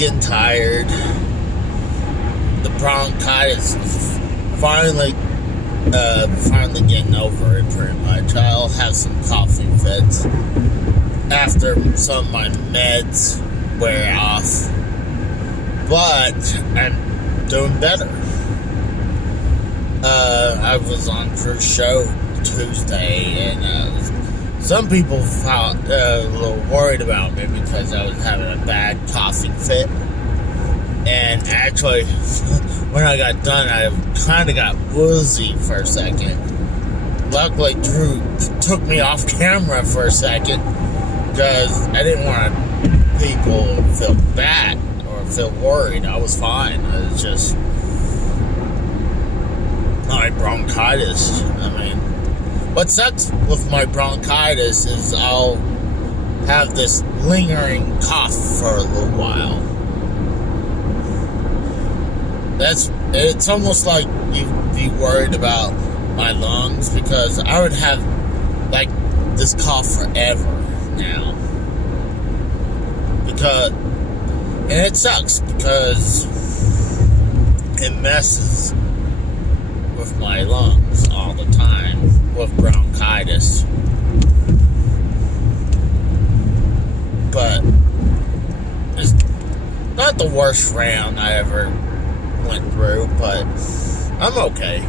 getting tired. The bronchitis is finally getting over it pretty much. I'll have some coughing fits after some of my meds wear off. But I'm doing better. I was on Drew's show Tuesday, and some people felt a little worried about me because I was having a bad coughing fit. And actually, when I got done, I kind of got woozy for a second. Luckily, Drew took me off camera for a second because I didn't want people to feel bad or feel worried. I was fine. It was just my bronchitis. I mean, what sucks with my bronchitis is I'll have this lingering cough for a little while. It's almost like you'd be worried about my lungs because I would have like this cough forever now. And it sucks because it messes with my lungs all the time with bronchitis. But it's not the worst round I ever went through, but I'm okay.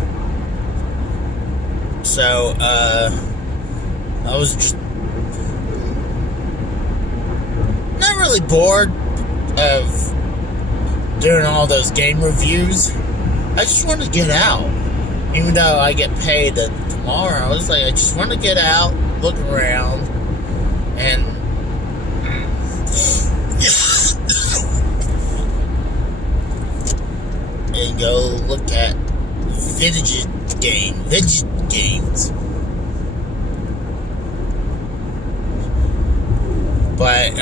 So, I was just not really bored of doing all those game reviews. I just wanted to get out. Even though I get paid tomorrow, I was like, I just want to get out, look around, and go look at vintage games. But,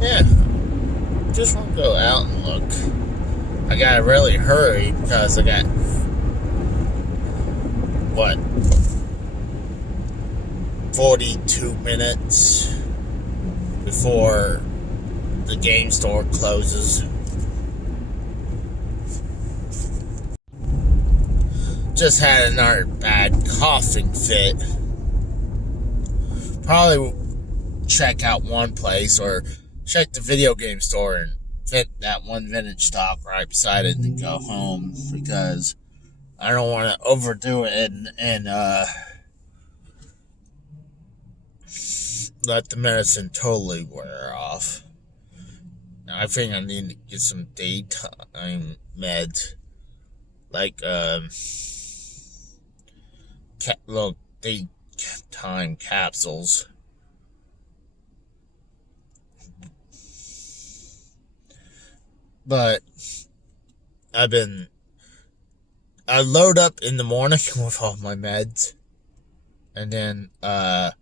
yeah, just want to go out and look. I gotta really hurry because I got, 42 minutes before the game store closes. Just had another bad coughing fit. Probably check out one place or check the video game store and fit that one vintage stock right beside it and go home because I don't want to overdo it and let the medicine totally wear off. I think I need to get some daytime meds, like little daytime capsules. But I load up in the morning with all my meds, and then kind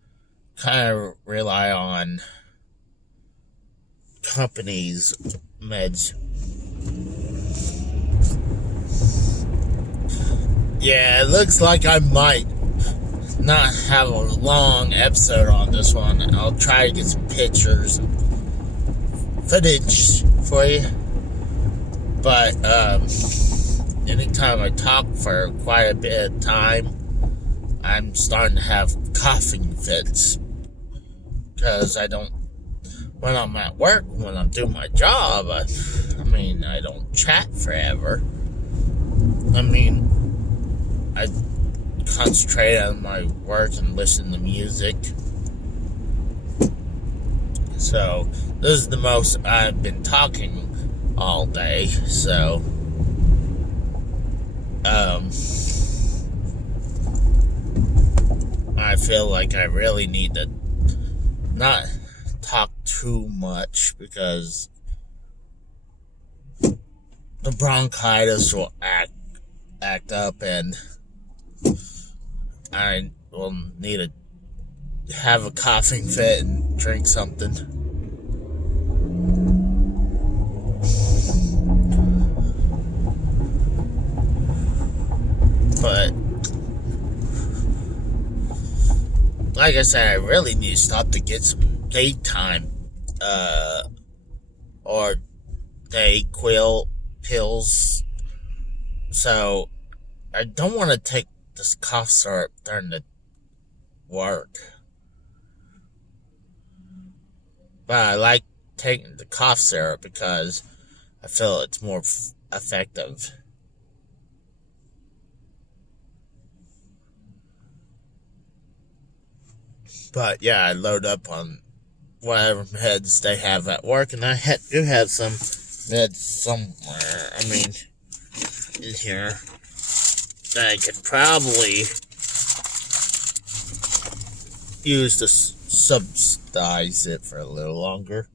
of rely on companies' meds. Yeah, it looks like I might not have a long episode on this one. I'll try to get some pictures and footage for you. But anytime I talk for quite a bit of time, I'm starting to have coughing fits. Because when I'm at work, when I'm doing my job, I don't chat forever. I concentrate on my work and listen to music. So, this is the most I've been talking all day, so I feel like I really need to not talk too much because the bronchitis will act up and I will need to have a coughing fit and drink something. But like I said, I really need to stop to get some daytime, or Dayquil pills. So I don't want to take this cough syrup during the work. But I like taking the cough syrup because I feel it's more effective. But yeah, I load up on whatever meds they have at work, and I do have some meds somewhere. I mean, in here that I could probably use to subsidize it for a little longer.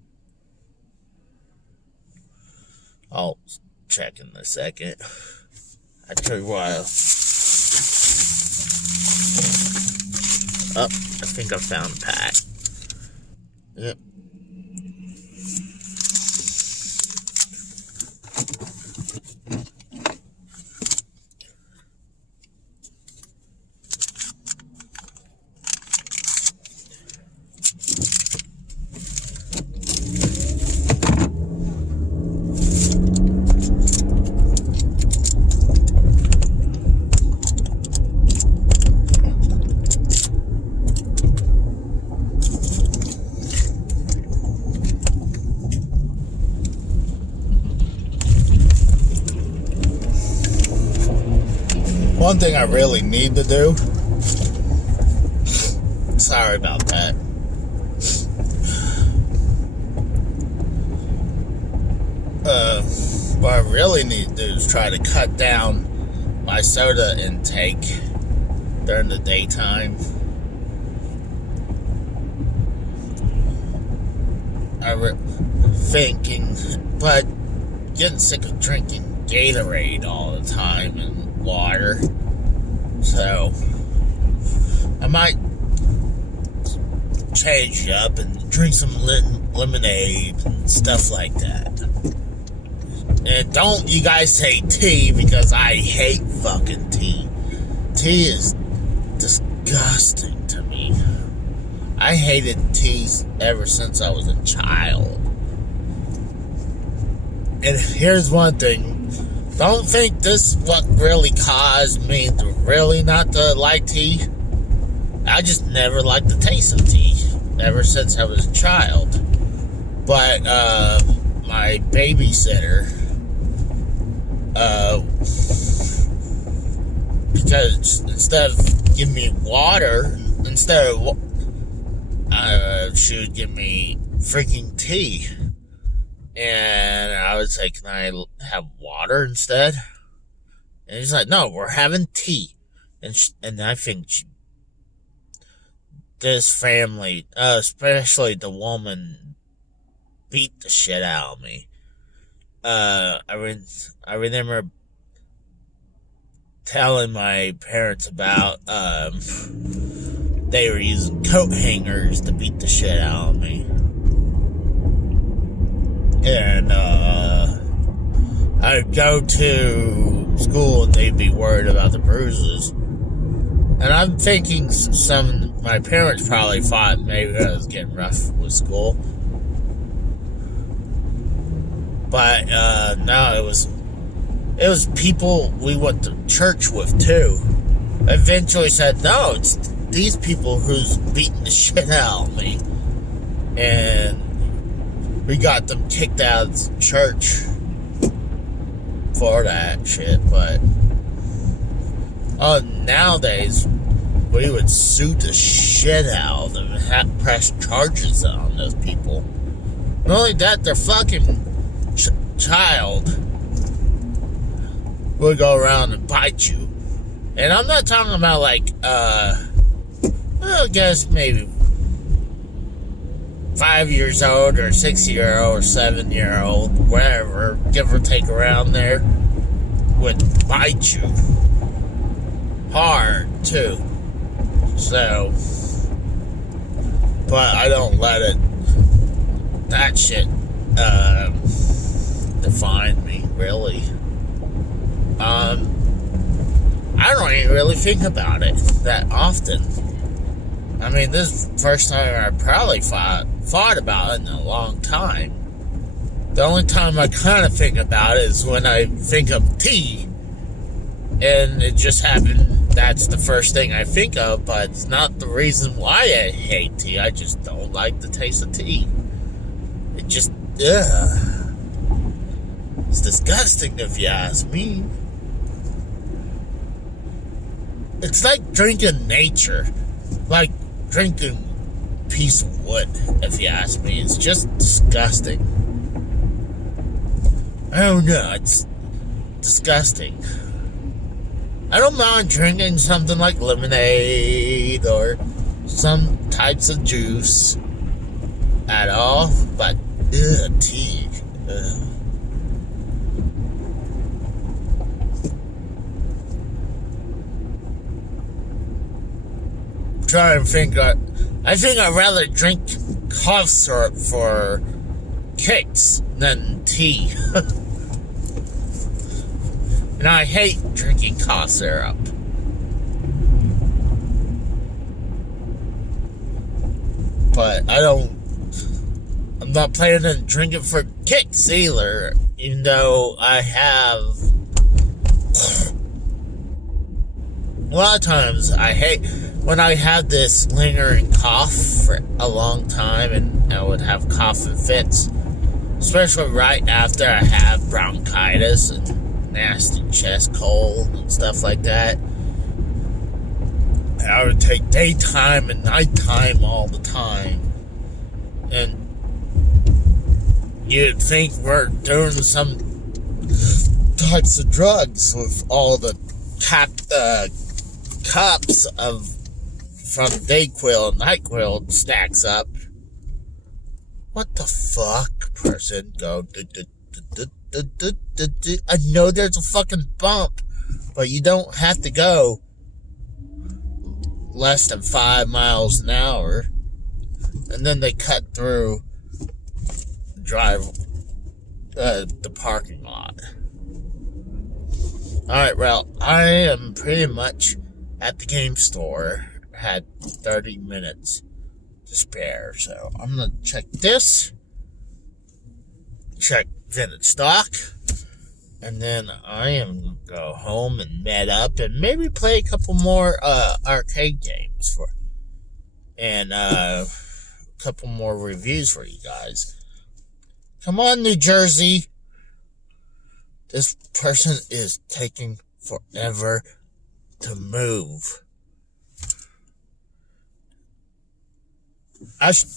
I'll check in a second. I tell you what. Oh, I think I found a pack. Yep. One thing I really need to do, sorry about that, what I really need to do is try to cut down my soda intake during the daytime. But getting sick of drinking Gatorade all the time and water. So I might change it up and drink some lemonade and stuff like that. And don't you guys say tea, because I hate fucking tea. Tea is disgusting to me. I hated tea ever since I was a child. And here's one thing. Don't think this is what really caused me to really not to like tea. I just never liked the taste of tea ever since I was a child. But my babysitter, because instead of giving me water, she would give me freaking tea. And I was like, can I have water instead? And he's like, no, we're having tea. And I think this family, especially the woman, beat the shit out of me. I remember telling my parents about, they were using coat hangers to beat the shit out of me. And I'd go to school and they'd be worried about the bruises. And I'm thinking my parents probably thought maybe I was getting rough with school. But no, it was people we went to church with too. Eventually said, no, it's these people who's beating the shit out of me. And we got them kicked out of the church for that shit, but nowadays we would sue the shit out of them and press charges on those people. Not only that, their fucking child would go around and bite you. And I'm not talking about like, I guess maybe 5 years old or 6-year-old or 7-year-old, whatever, give or take around there, would bite you hard too. So, but I don't let that shit define me, really. I don't even really think about it that often. I mean, this is the first time I probably thought about it in a long time. The only time I kind of think about it is when I think of tea. And it just happened, that's the first thing I think of, but it's not the reason why I hate tea. I just don't like the taste of tea. It just, ugh. It's disgusting if you ask me. It's like drinking nature. Like drinking a piece of wood, if you ask me. It's just disgusting. I don't know, it's disgusting. I don't mind drinking something like lemonade or some types of juice at all, but tea. Try and think. I think I'd rather drink cough syrup for kicks than tea. And I hate drinking cough syrup. But I'm not planning to drink it for kicks either. Even though I have. A lot of times I hate when I have this lingering cough for a long time and I would have coughing fits. Especially right after I have bronchitis and nasty chest cold and stuff like that. And I would take daytime and nighttime all the time. And you'd think we're doing some types of drugs with all the cups of from Dayquil and NyQuil stacks up. What the fuck, person? Go. I know there's a fucking bump, but you don't have to go less than 5 miles an hour. And then they cut through the parking lot. Alright, well, I am pretty much at the game store. Had 30 minutes to spare, so I'm gonna check this. Check vintage stock, and then I am gonna go home and med up and maybe play a couple more arcade games and a couple more reviews for you guys. Come on, New Jersey. This person is taking forever to move.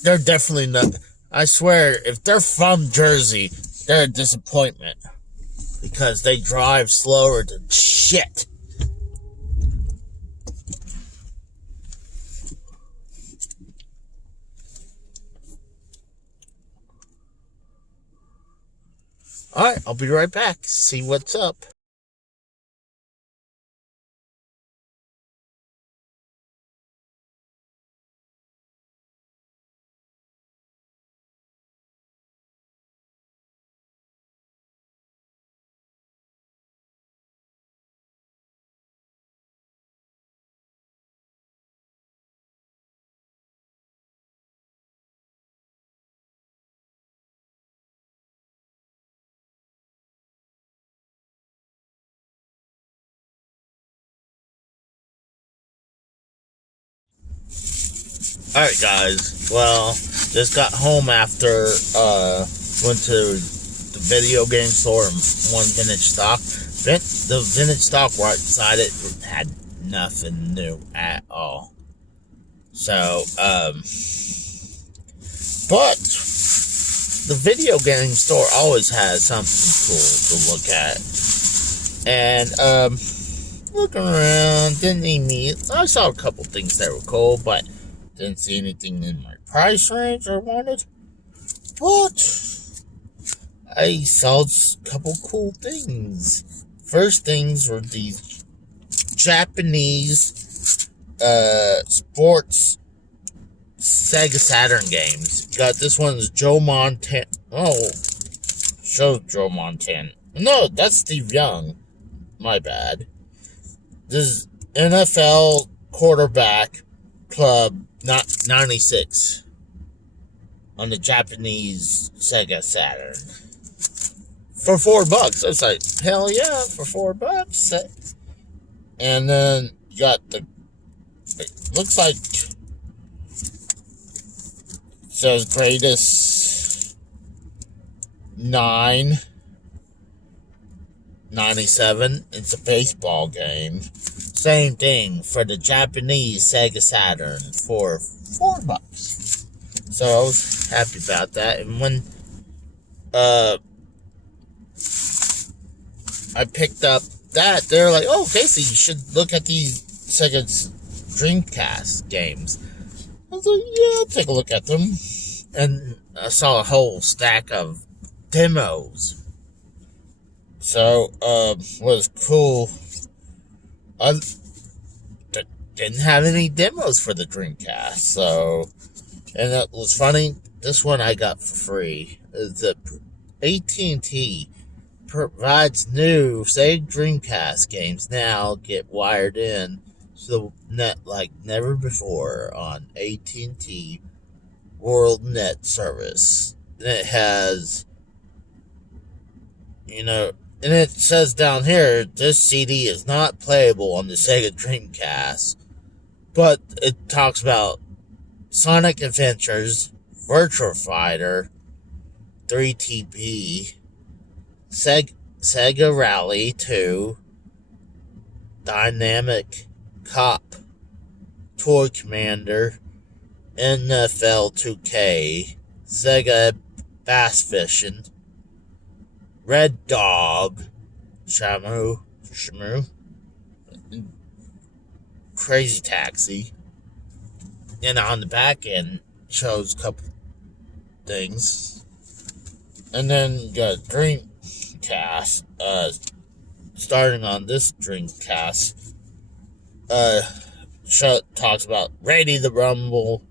They're definitely not. I swear, if they're from Jersey, they're a disappointment. Because they drive slower than shit. Alright, I'll be right back. See what's up. Alright guys, well, just got home after, went to the video game store and one vintage stock. The vintage stock right beside it had nothing new at all. So, but the video game store always has something cool to look at. And, looking around, didn't even I saw a couple things that were cool, but didn't see anything in my price range I wanted. But I saw a couple cool things. First things were these Japanese sports Sega Saturn games. Got this one is Joe Montana. Oh, show Joe Montana. No, that's Steve Young. My bad. This is NFL quarterback Club, not 96, on the Japanese Sega Saturn for $4. I was like, hell yeah, for $4. And then you got it looks like it says greatest 997. It's a baseball game. Same thing for the Japanese Sega Saturn for $4. So I was happy about that. And when I picked up that, they're like, oh, Casey, you should look at these Sega Dreamcast games. I was like, yeah, I'll take a look at them. And I saw a whole stack of demos. So, was cool. I didn't have any demos for the Dreamcast, so, and that was funny. This one I got for free. The AT&T provides new Sega Dreamcast games now get wired in to the net like never before on AT&T World Net service. And it has, and it says down here, this CD is not playable on the Sega Dreamcast, but it talks about Sonic Adventures, Virtua Fighter, 3TP, Sega Rally 2, Dynamic Cop, Toy Commander, NFL 2K, Sega Bass Fishing, Red Dog, Shamu, Crazy Taxi, and on the back end shows a couple things, and then you got Dreamcast. Starting on this Dreamcast, talks about Ready the Rumble,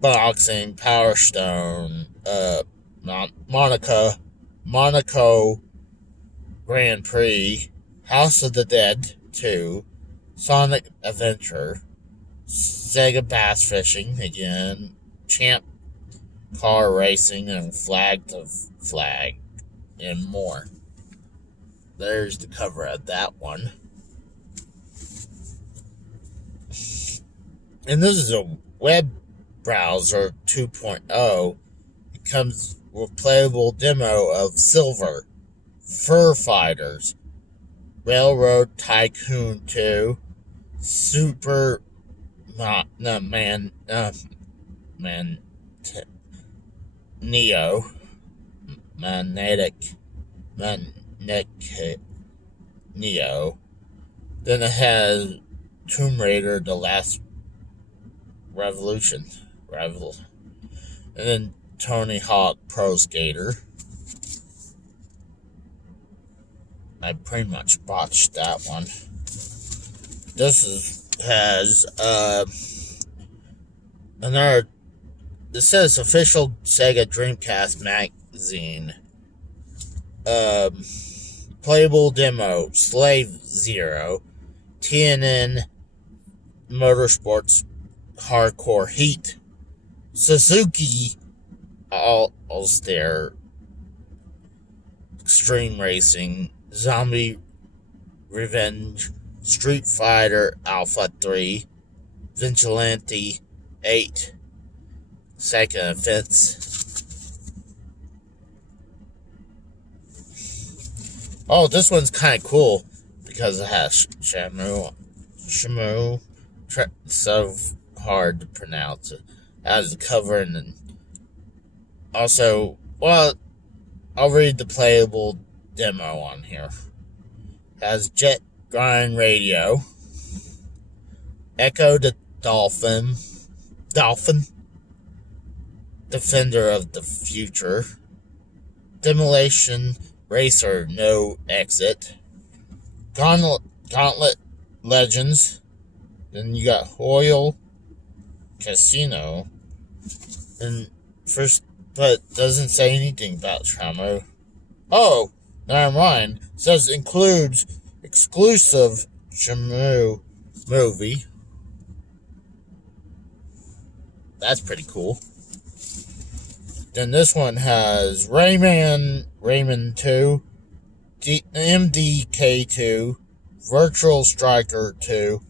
boxing, Power Stone, Monaco Grand Prix, House of the Dead 2, Sonic Adventure, Sega Bass Fishing again, Champ Car Racing, and Flag to Flag, and more. There's the cover of that one. And this is a web browser 2.0. It comes with playable demo of Silver, Fur Fighters, Railroad Tycoon 2, Super Neo, Magnetic Neo. Then it has Tomb Raider: The Last Revolution. And then Tony Hawk Pro Skater. I pretty much botched that one. This has another. This says official Sega Dreamcast magazine. Playable demo, Slave Zero, TNN Motorsports Hardcore Heat, Suzuki All-Star Extreme Racing, Zombie Revenge, Street Fighter Alpha 3, Vigilante 8, Second Offense. Oh, this one's kind of cool because it has Shamu. So hard to pronounce it. As the cover, and then also, well, I'll read the playable demo on here. Has Jet Grind Radio, Echo the Dolphin, Defender of the Future, Demolition Racer No Exit, Gauntlet Legends. Then you got Royal Casino, and first, but doesn't say anything about Shamu. Oh, never mind. It says includes exclusive Shamu movie. that's pretty cool. Then this one has Rayman 2, MDK 2, Virtual Striker 2,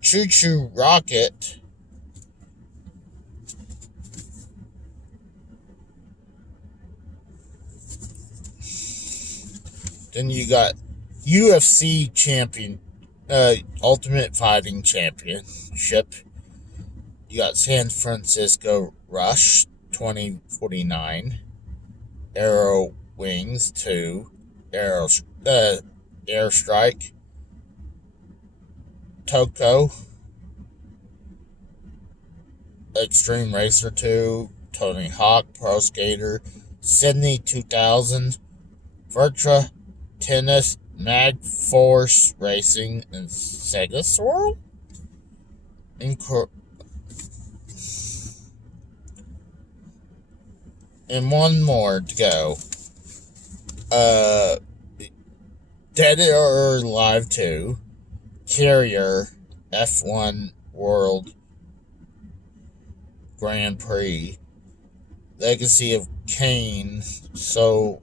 Choo Choo Rocket, then you got UFC Champion, Ultimate Fighting Championship. You got San Francisco Rush 2049, Arrow Wings 2, Airstrike, Toko, Extreme Racer 2, Tony Hawk Pro Skater, Sydney 2000, Virtua Tennis, Mag Force Racing, and Sega Swirl. And one more to go. Dead or Alive 2, Carrier F1 World Grand Prix, Legacy of Kain, Soul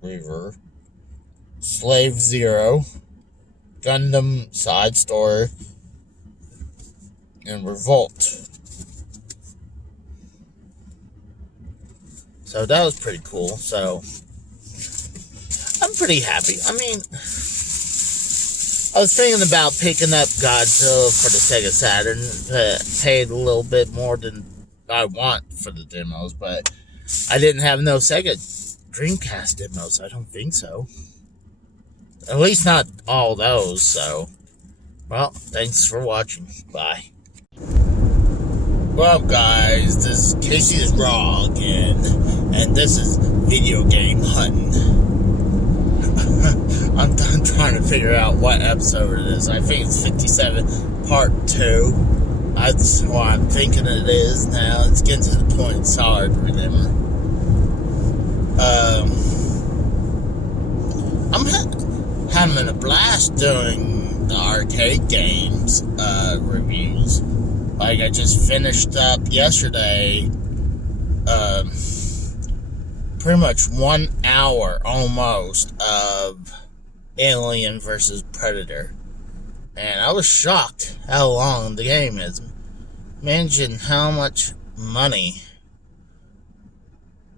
Reaver, Slave Zero, Gundam Side Story, and Revolt. So that was pretty cool. So I'm pretty happy. I mean, I was thinking about picking up Godzilla for the Sega Saturn, paid a little bit more than I want for the demos, but I didn't have no Sega Dreamcast demos. I don't think so. At least not all those. So, well, thanks for watching. Bye. Well, guys, this is Casey is Raw again, and this is Video Game Hunting. I'm done trying to figure out what episode it is. I think it's 57, part 2. That's what I'm thinking it is now. It's getting to the point it's hard to remember. I'm having a blast doing the arcade games reviews. Like, I just finished up yesterday, pretty much 1 hour almost of Alien vs. Predator. And I was shocked how long the game is. Imagine how much money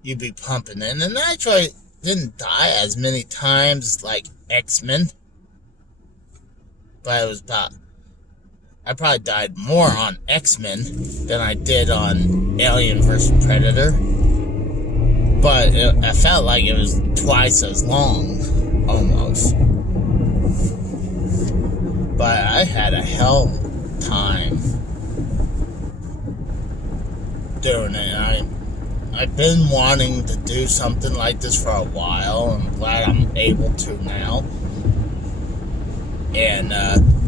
you'd be pumping in. And I actually didn't die as many times like X-Men. But it was about... I probably died more on X-Men than I did on Alien vs. Predator. But I felt like it was twice as long, almost. But I had a hell of a time doing it. I've been wanting to do something like this for a while. I'm glad I'm able to now. And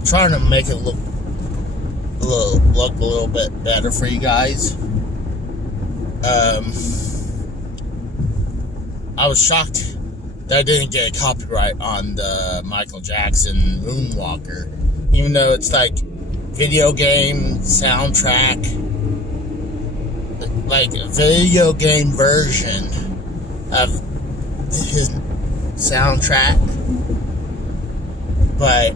trying to make it look a little bit better for you guys. I was shocked that I didn't get a copyright on the Michael Jackson Moonwalker, even though it's like video game soundtrack, like a video game version of his soundtrack. But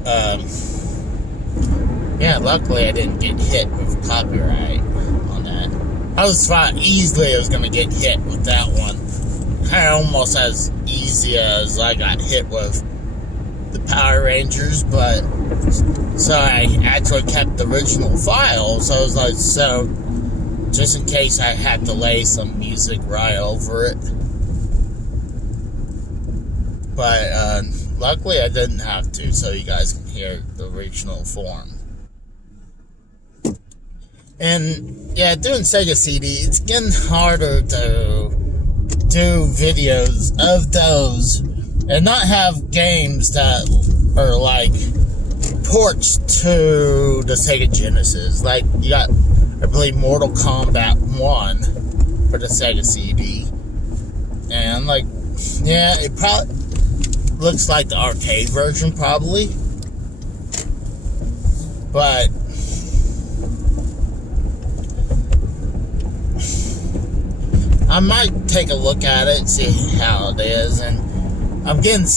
yeah, luckily I didn't get hit with copyright on that. I thought easily I was going to get hit with that one. Kind of almost as easy as I got hit with the Power Rangers, but so I actually kept the original file. So I was like, so just in case I had to lay some music right over it. But luckily I didn't have to, so you guys can hear the original form. And yeah, doing Sega CD, it's getting harder to do videos of those and not have games that are like ports to the Sega Genesis. Like, you got, I believe, Mortal Kombat 1 for the Sega CD. And I'm like, yeah, it probably looks like the arcade version, probably. But I might take a look at it and see how it is. And I'm getting.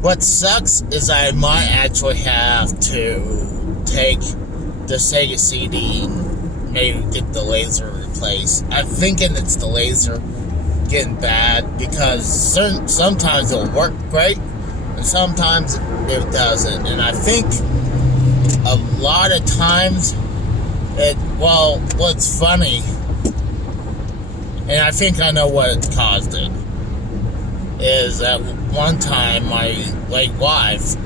What sucks is I might actually have to take the Sega CD and maybe get the laser replaced. I'm thinking it's the laser getting bad because sometimes it'll work great and sometimes it doesn't. And I think a lot of times what's funny, and I think I know what caused it, is that one time my late wife,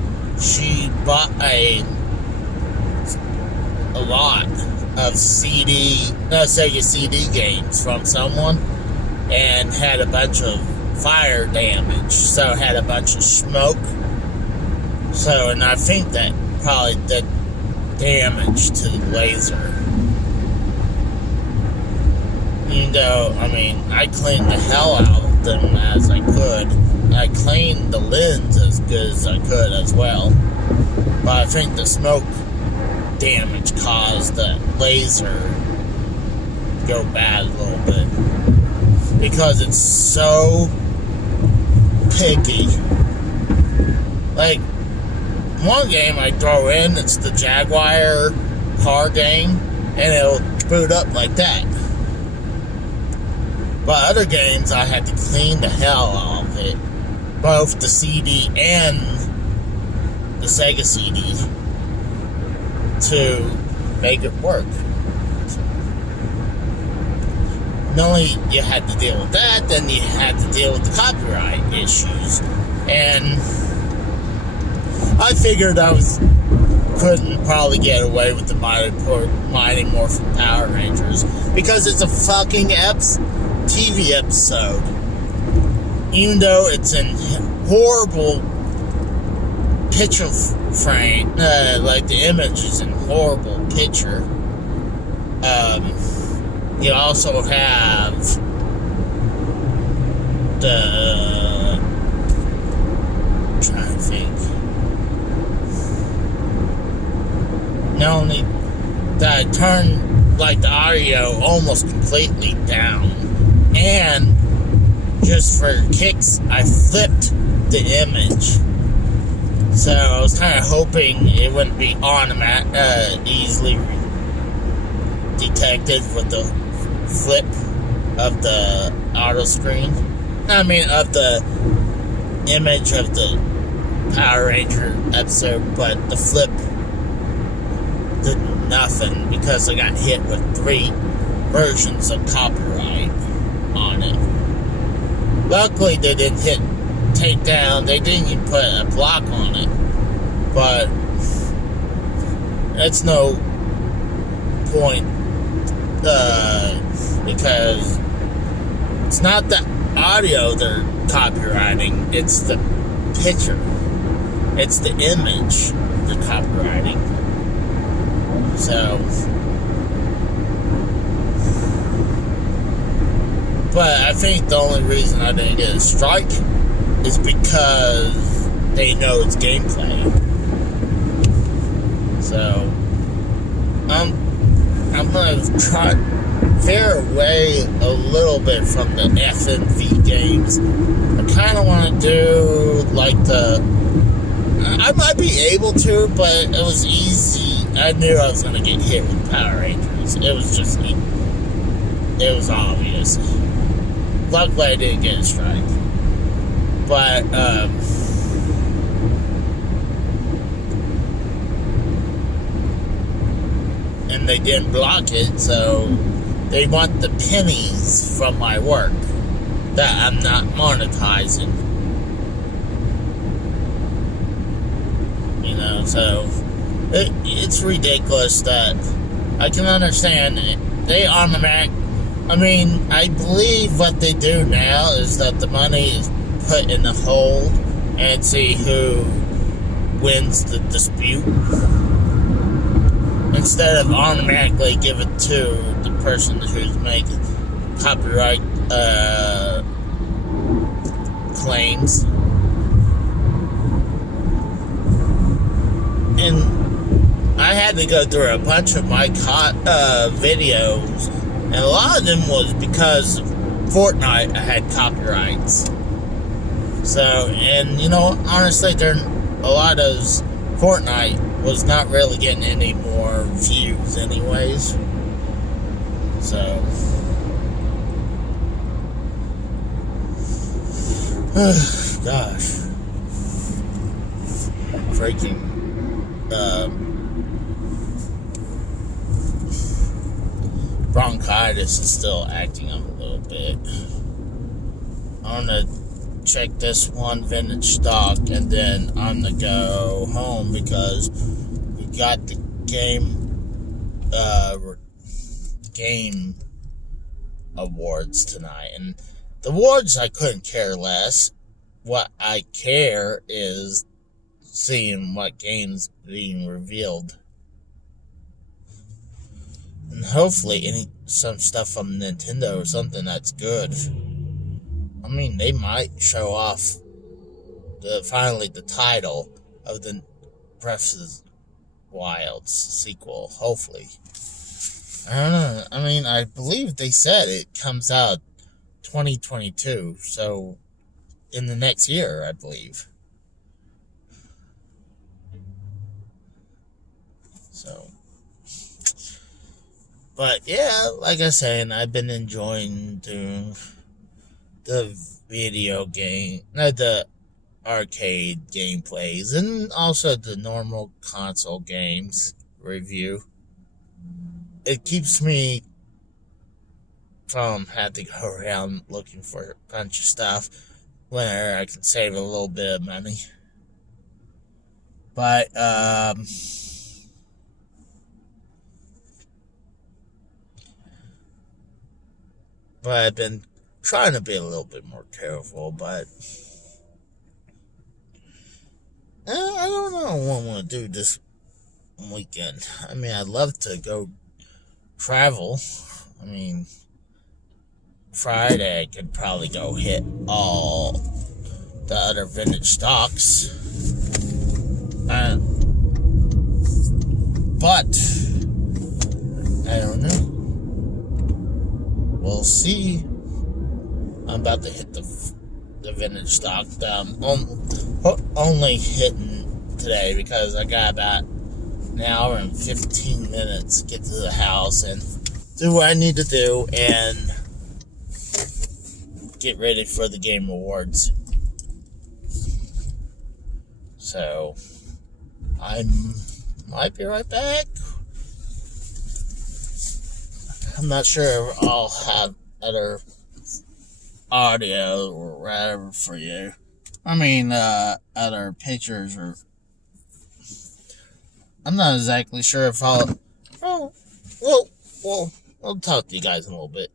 she bought a lot of Sega CD games from someone and had a bunch of fire damage, so had a bunch of smoke. So, and I think that probably did damage to the laser. Even though, I mean, I cleaned the hell out of them as I could. I cleaned the lens as good as I could as well. But I think the smoke damage caused the laser to go bad a little bit. Because it's so picky. Like, one game I throw in, it's the Jaguar car game, and it'll boot up like that. But other games, I had to clean the hell out of it. Both the CD and the Sega CD to make it work. Not only you had to deal with that, then you had to deal with the copyright issues. And I figured couldn't probably get away with the Mighty Morphin Power Rangers because it's a fucking TV episode. Even though it's in horrible picture frame, like the image is in horrible picture. You also have I'm trying to think. Not only that, I turned like the audio almost completely down, and just for kicks, I flipped the image. So I was kind of hoping it wouldn't be easily detected with the flip of the auto screen. I mean, of the image of the Power Ranger episode, but the flip did nothing because I got hit with 3 versions of copyright on it. Luckily, they didn't take down, they didn't even put a block on it, but it's no point, because it's not the audio they're copywriting, it's the picture, it's the image they're copywriting. So, but I think the only reason I didn't get a strike is because they know it's gameplay. So, I'm gonna try veer away a little bit from the FMV games. I kind of want to do like I might be able to, but it was easy. I knew I was gonna get hit with Power Rangers. It was just, it was obvious. Luckily, I didn't get a strike. But, and they didn't block it, so they want the pennies from my work that I'm not monetizing. You know, so it's ridiculous that I can understand they automatic. I mean, I believe what they do now is that the money is put in the hold and see who wins the dispute, instead of automatically give it to the person who's making copyright claims. And I had to go through a bunch of my videos, and a lot of them was because Fortnite had copyrights. So, and honestly, a lot of Fortnite was not really getting any more views anyways. So, gosh. Freaking, bronchitis is still acting up a little bit. I'm gonna check this one vintage stock and then I'm gonna go home because we got the game awards tonight, and the awards I couldn't care less. What I care is seeing what games being revealed, and hopefully some stuff from Nintendo or something that's good. I mean, they might show off finally the title of the Breath of the Wild sequel, hopefully. I don't know. I mean, I believe they said it comes out 2022, so in the next year, I believe. So, but yeah, like I said, I've been enjoying doing the video game, the arcade gameplays, and also the normal console games review. It keeps me from having to go around looking for a bunch of stuff where I can save a little bit of money. But, I've been trying to be a little bit more careful, but I don't know what I want to do this weekend. I mean, I'd love to go travel. I mean, Friday I could probably go hit all the other vintage stocks. But I don't know. We'll see. I'm about to hit the vintage stock. Only hitting today because I got about an hour and 15 minutes to get to the house and do what I need to do and get ready for the game awards. So, I might be right back. I'm not sure if I'll have other audio or whatever for you. I mean, other pictures or... I'm not exactly sure if I'll... I'll talk to you guys in a little bit.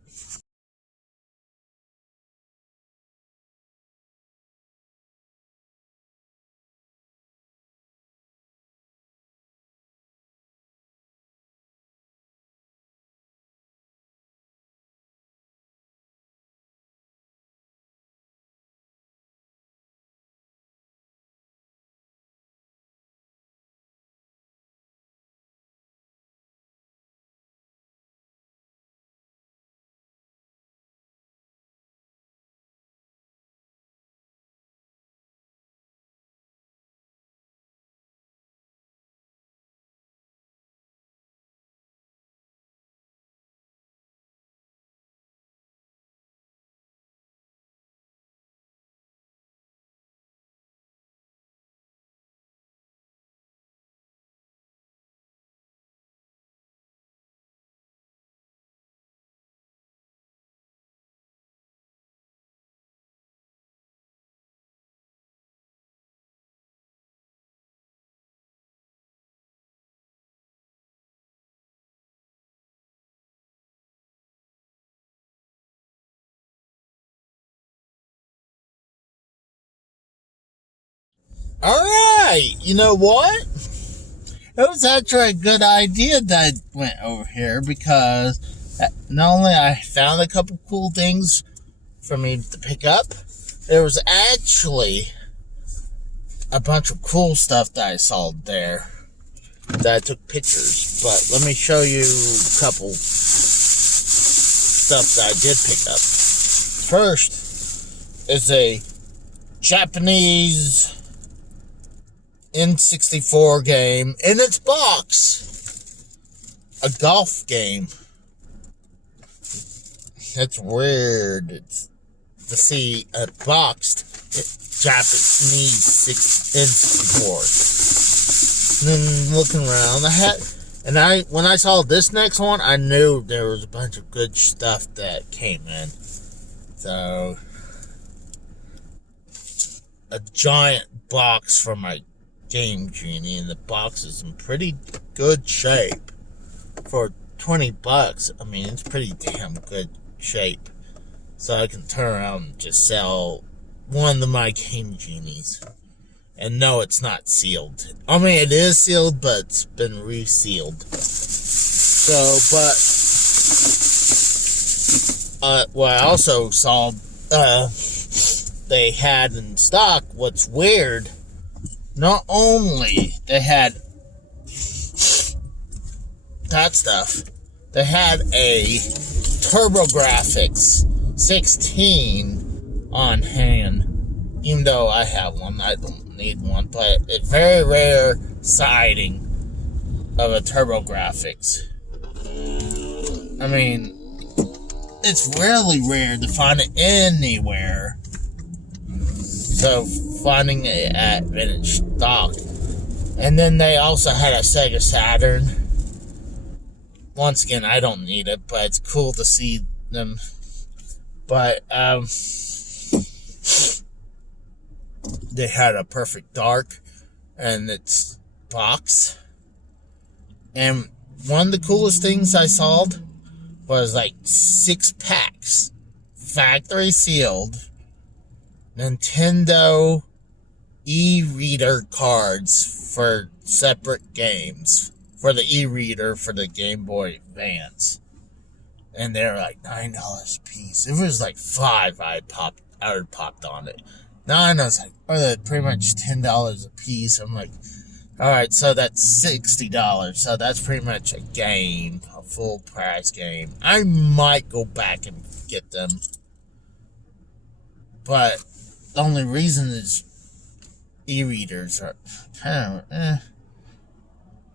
Alright, you know what? It was actually a good idea that I went over here because not only I found a couple cool things for me to pick up, there was actually a bunch of cool stuff that I saw there that I took pictures. But let me show you a couple stuff that I did pick up. First is a Japanese N64 game in its box. A golf game. It's weird to see a boxed Japanese N64. And then looking around, when I saw this next one, I knew there was a bunch of good stuff that came in. So, a giant box for my Game Genie, and the box is in pretty good shape. For $20, I mean, it's pretty damn good shape. So I can turn around and just sell one of my Game Genies. And no, it's not sealed. I mean, it is sealed, but it's been resealed. So, what I also saw, they had in stock, what's weird, not only they had that stuff, they had a TurboGrafx 16 on hand. Even though I have one, I don't need one, but it's very rare sighting of a TurboGrafx. I mean, it's really rare to find it anywhere. So, finding it at vintage stock. And then they also had a Sega Saturn. Once again, I don't need it, but it's cool to see them. But, they had a Perfect Dark and its box. And one of the coolest things I saw was like 6 packs, factory sealed, Nintendo e-reader cards for separate games. For the e-reader for the Game Boy Advance. And they're like $9 a piece. If it was like $5, I would have popped on it. $9, I was like, oh, pretty much $10 a piece. I'm like, alright, so that's $60. So that's pretty much a game, a full price game. I might go back and get them. But the only reason is e-readers are kind of,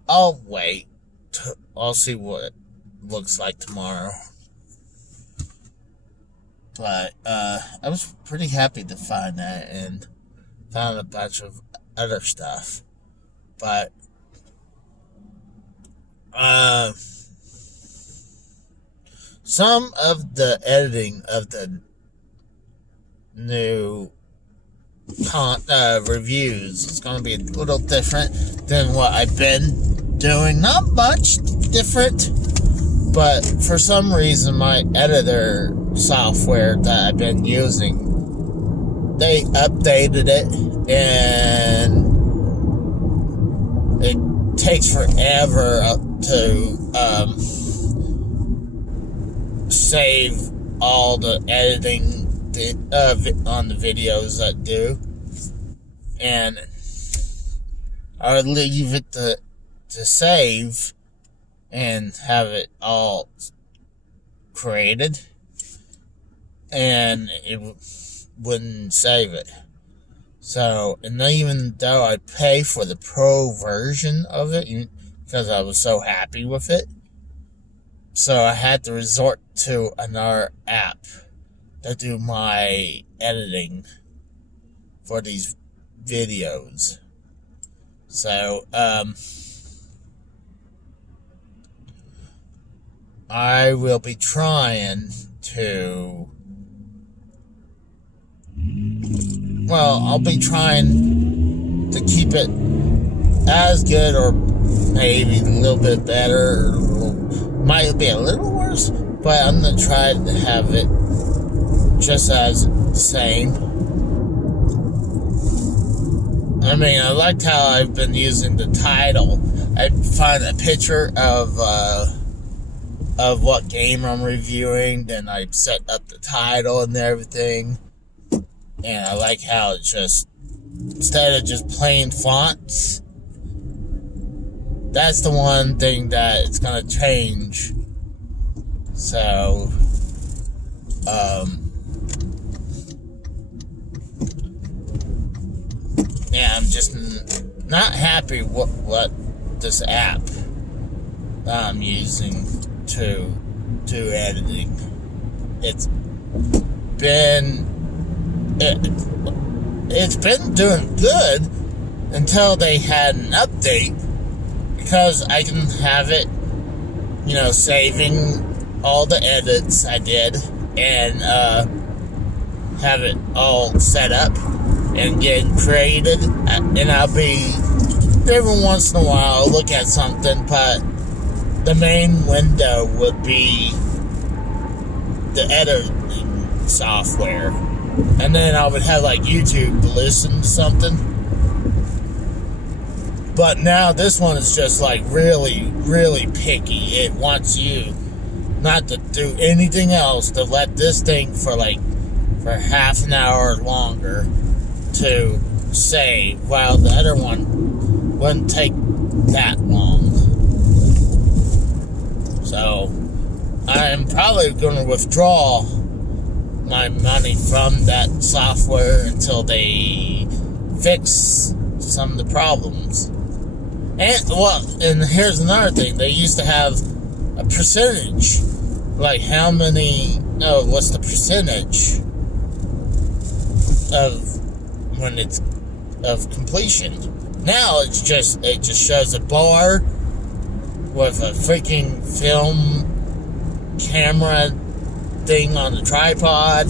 I'll wait. I'll see what it looks like tomorrow. But, I was pretty happy to find that and found a bunch of other stuff. But, some of the editing of the new reviews is going to be a little different than what I've been doing. Not much different, but for some reason my editor software that I've been using, they updated it and it takes forever to save all the editing on the videos that do, and I would leave it to save and have it all created, and it wouldn't save it. So, and even though I pay for the pro version of it because I was so happy with it, so I had to resort to another app to do my editing for these videos. So, I will be trying to, I'll be trying to keep it as good or maybe a little bit better, might be a little worse, but I'm going to try to have it just as the same. I mean, I liked how I've been using the title. I find a picture of what game I'm reviewing, then I set up the title and everything. And I like how it's just, instead of just plain fonts, that's the one thing that it's gonna change. So, not happy with what this app that I'm using to do editing. It's been it's been doing good until they had an update, because I can have it, saving all the edits I did and have it all set up and getting created, and I'll be every once in a while look at something, but the main window would be the editing software, and then I would have like YouTube to listen to something. But now this one is just like really, really picky. It wants you not to do anything else, to let this thing for half an hour or longer to say, while the other one wouldn't take that long. So I'm probably going to withdraw my money from that software until they fix some of the problems. And here's another thing. They used to have a percentage, like what's the percentage of completion. Now it just shows a bar with a freaking film camera thing on the tripod,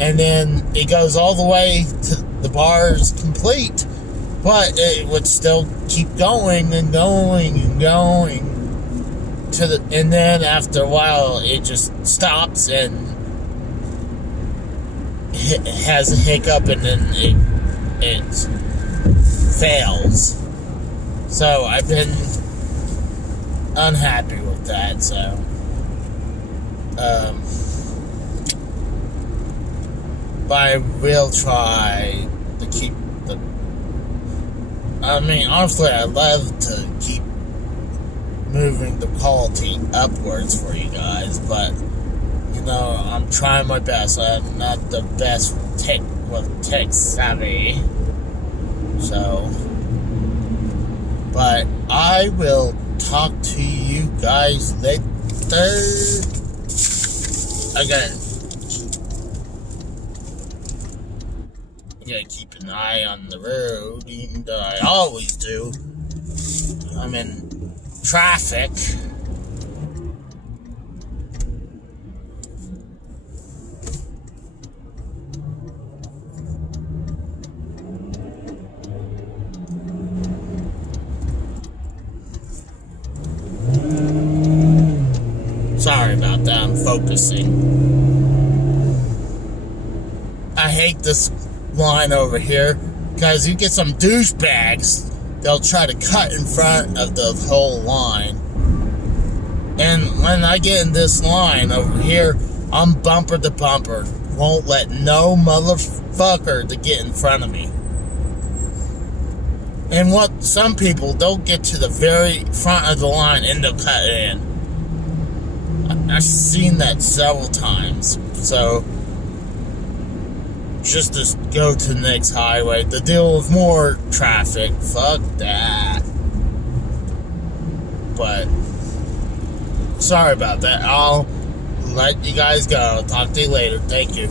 and then it goes all the way to the bar is complete, but it would still keep going and going and going and then after a while it just stops and has a hiccup, and then it fails. So I've been unhappy with that. So but I will try to keep honestly, I love to keep moving the quality upwards for you guys, but I'm trying my best. I'm not the best tech savvy, so. But I will talk to you guys later. Again, you gotta keep an eye on the road, even though I always do. I'm in traffic. Sorry about that, I'm focusing. I hate this line over here, because you get some douchebags, they'll try to cut in front of the whole line. And when I get in this line over here, I'm bumper to bumper. Won't let no motherfucker to get in front of me. And some people, they'll get to the very front of the line and they'll cut in. I've seen that several times. So just to go to the next highway to deal with more traffic. Fuck that. But sorry about that. I'll let you guys go. Talk to you later. Thank you.